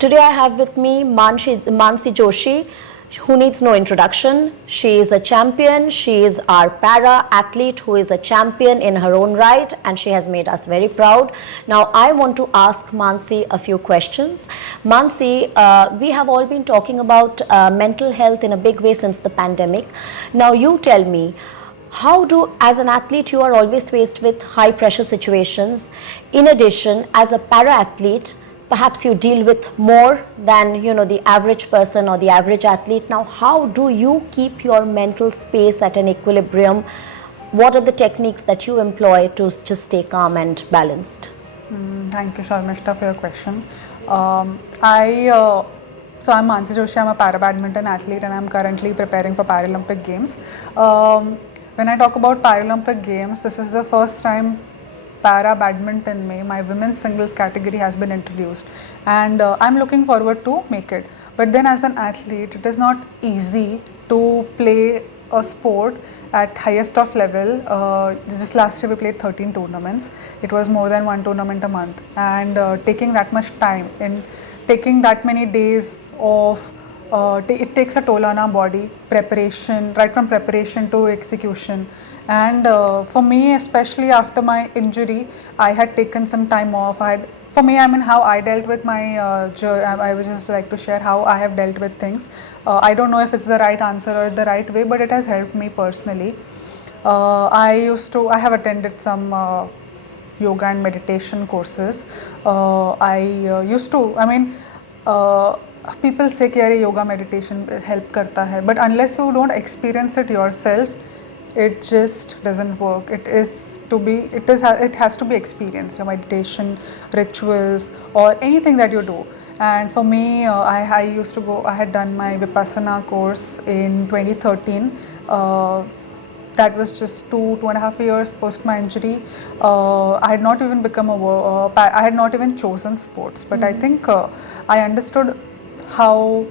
Today I have with me Manasi Joshi, who needs no introduction. She is a champion. She is our para athlete who is a champion in her own right, and she has made us very proud. Now I want to ask Manasi a few questions. Manasi, we have all been talking about mental health in a big way since the pandemic. Now you tell me, how do, as an athlete, you are always faced with high pressure situations. In addition, as a para athlete, perhaps you deal with more than the average person or the average athlete. Now how do you keep your mental space at an equilibrium? What are the techniques that you employ to just stay calm and balanced? Thank you, Sharmishta, for your question. I'm Manasi Joshi. I'm a para badminton athlete and I'm currently preparing for Paralympic Games. When I talk about Paralympic Games, this is the first time para badminton my women's singles category has been introduced, and I'm looking forward to make it. But then as an athlete, it is not easy to play a sport at highest of level. Just last year we played 13 tournaments. It was more than one tournament a month, and taking that much time in taking that many days of it takes a toll on our body, preparation, right from preparation to execution. And for me, especially after my injury, I had taken some time off. For me, I mean, how I dealt with my I would just like to share how I have dealt with things. I don't know if it's the right answer or the right way, but it has helped me personally. I have attended some yoga and meditation courses. People say कि yoga meditation help करता है, but unless you don't experience it yourself, it just doesn't work. It has to be experienced. Your meditation, rituals, or anything that you do. And for me, I had done my Vipassana course in 2013. That was just 2.5 years post my injury. I had not even I had not even chosen sports, but I think I understood how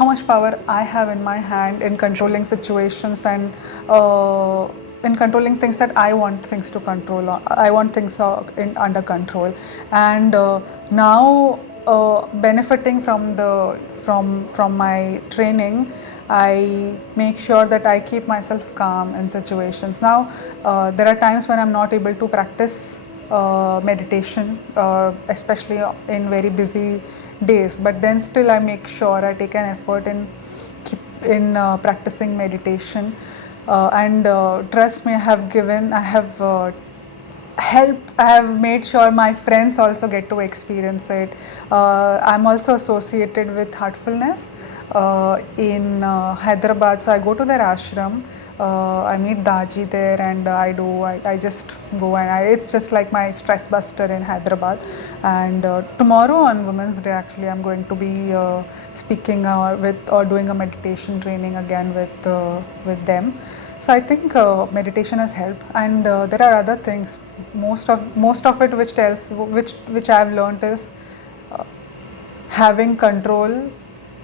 much power I have in my hand in controlling situations and in controlling things that I want things to control. I want things under control, and now benefiting from my training, I make sure that I keep myself calm in situations. Now, there are times when I'm not able to practice meditation, especially in very busy days, but then still I make sure I take an effort in practicing meditation. And trust me, I have made sure my friends also get to experience it. I'm also associated with Heartfulness in Hyderabad, so I go to their ashram. I meet Daji there, and I just go, and it's just like my stress buster in Hyderabad. And tomorrow on Women's Day, actually, I'm going to be speaking or doing a meditation training again with them. So I think meditation has helped, and there are other things. Most of it which I've learned is having control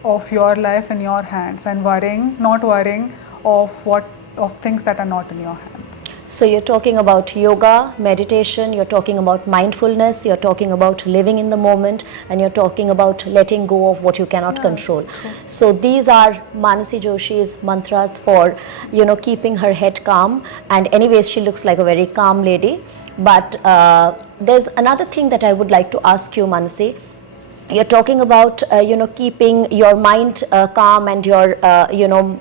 of your life in your hands, and not worrying of things that are not in your hands. So you're talking about yoga, meditation, you're talking about mindfulness, you're talking about living in the moment, and you're talking about letting go of what you cannot control. True. So these are Manasi Joshi's mantras for, keeping her head calm. And anyways, she looks like a very calm lady. But there's another thing that I would like to ask you, Manasi. You're talking about keeping your mind calm and your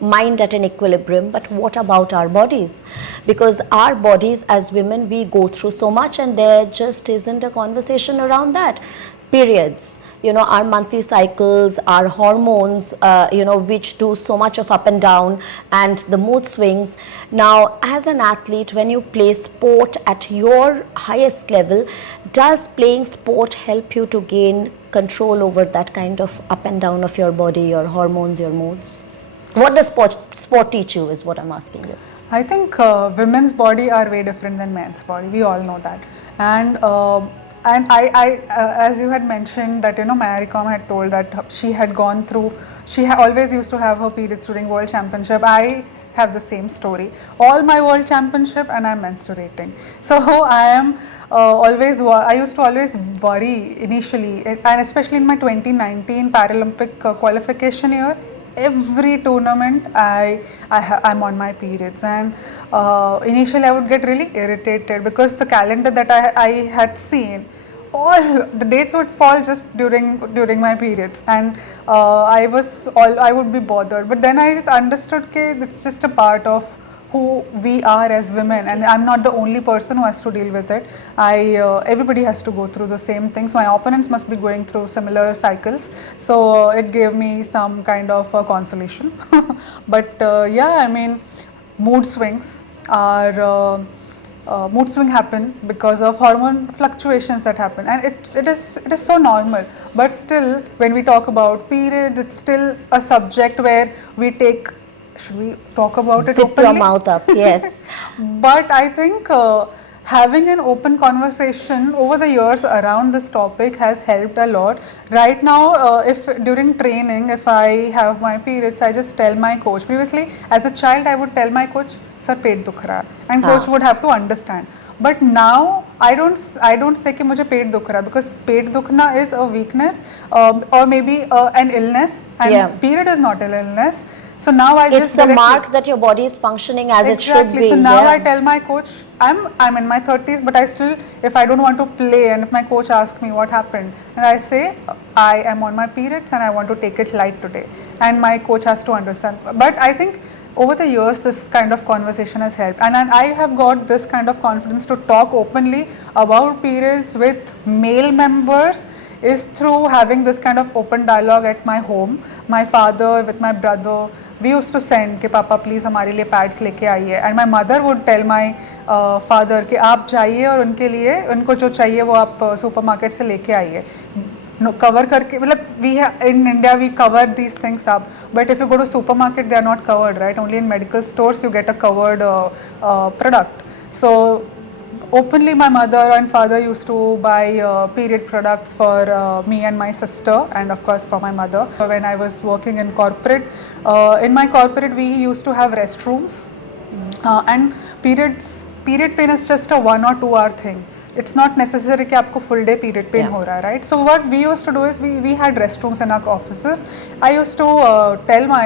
mind at an equilibrium, but what about our bodies? Because our bodies as women, we go through so much, and there just isn't a conversation around that. Periods, our monthly cycles, our hormones, which do so much of up and down, and the mood swings. Now, as an athlete, when you play sport at your highest level, does playing sport help you to gain control over that kind of up and down of your body, your hormones, your moods? What does sport teach you is what I'm asking you. I think women's body are way different than men's body. We all know that. And I as you had mentioned that, Mary Com had told that she had gone through, always used to have her periods during World Championship. I have the same story. All my world championship and I'm menstruating. So I am I used to always worry initially, and especially in my 2019 Paralympic qualification year, every tournament I'm on my periods, and initially I would get really irritated because the calendar that I had seen, all the dates would fall just during my periods, and I would be bothered. But then I understood that it's just a part of who we are as women, and I'm not the only person who has to deal with it. Everybody has to go through the same things. My opponents must be going through similar cycles, so it gave me some kind of consolation. But yeah, I mean, mood swings are. Mood swing happen because of hormone fluctuations that happen, and it is so normal. But still, when we talk about periods, it's still a subject where we take. Should we talk about it Zip openly? your mouth up, yes. But I think having an open conversation over the years around this topic has helped a lot. Right now, if during training, if I have my periods, I just tell my coach. Previously, as a child, I would tell my coach, "Sir, पेट दुख रहा है," and coach would have to understand. But now I don't say कि मुझे पेट दुख रहा है, because pet दुखना is a weakness or maybe an illness, and period is not an illness. So now It's a mark that your body is functioning as it should be. So now I tell my coach, I'm in my 30s, but I still, if I don't want to play, and if my coach asks me what happened, and I say I am on my periods and I want to take it light today, and my coach has to understand. But I think over the years this kind of conversation has helped, and I have got this kind of confidence to talk openly about periods with male members is through having this kind of open dialogue at my home. My father with my brother, we used to send कि पापा please हमारे लिए pads लेके आइए, and my mother would tell my father कि आप जाइए और उनके लिए उनको जो चाहिए वो आप सुपरमार्केट से लेके आइए. कवर करके, मतलब we in India we cover these things up, but if you go to supermarket they are not covered, right? Only in medical stores you get a covered product. So openly my mother and father used to buy period products for me and my sister, and of course for my mother. When I was working in corporate, in my corporate we used to have restrooms, and period pain is just a 1 or 2 hour thing. It's not necessary कि आपको full day period pain हो रहा है, right? So what we used to do is we had restrooms in our offices. I used to tell my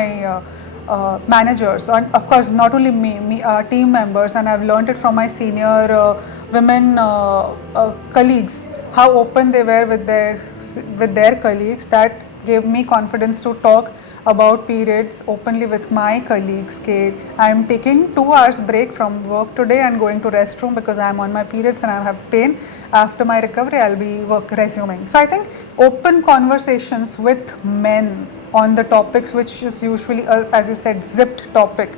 managers, and of course not only me team members, and I've learned it from my senior women colleagues, how open they were with their colleagues. That gave me confidence to talk about periods openly with my colleagues. I'm taking 2 hours break from work today and going to restroom because I'm on my periods and I have pain. After my recovery I'll be resuming. So I think open conversations with men on the topics, which is usually as you said, zipped topic,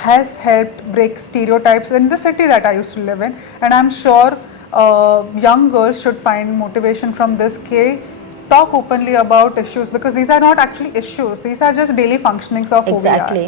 has helped break stereotypes in the city that I used to live in. And I'm sure young girls should find motivation from this. Talk openly about issues, because these are not actually issues, these are just daily functionings of who we are. Exactly.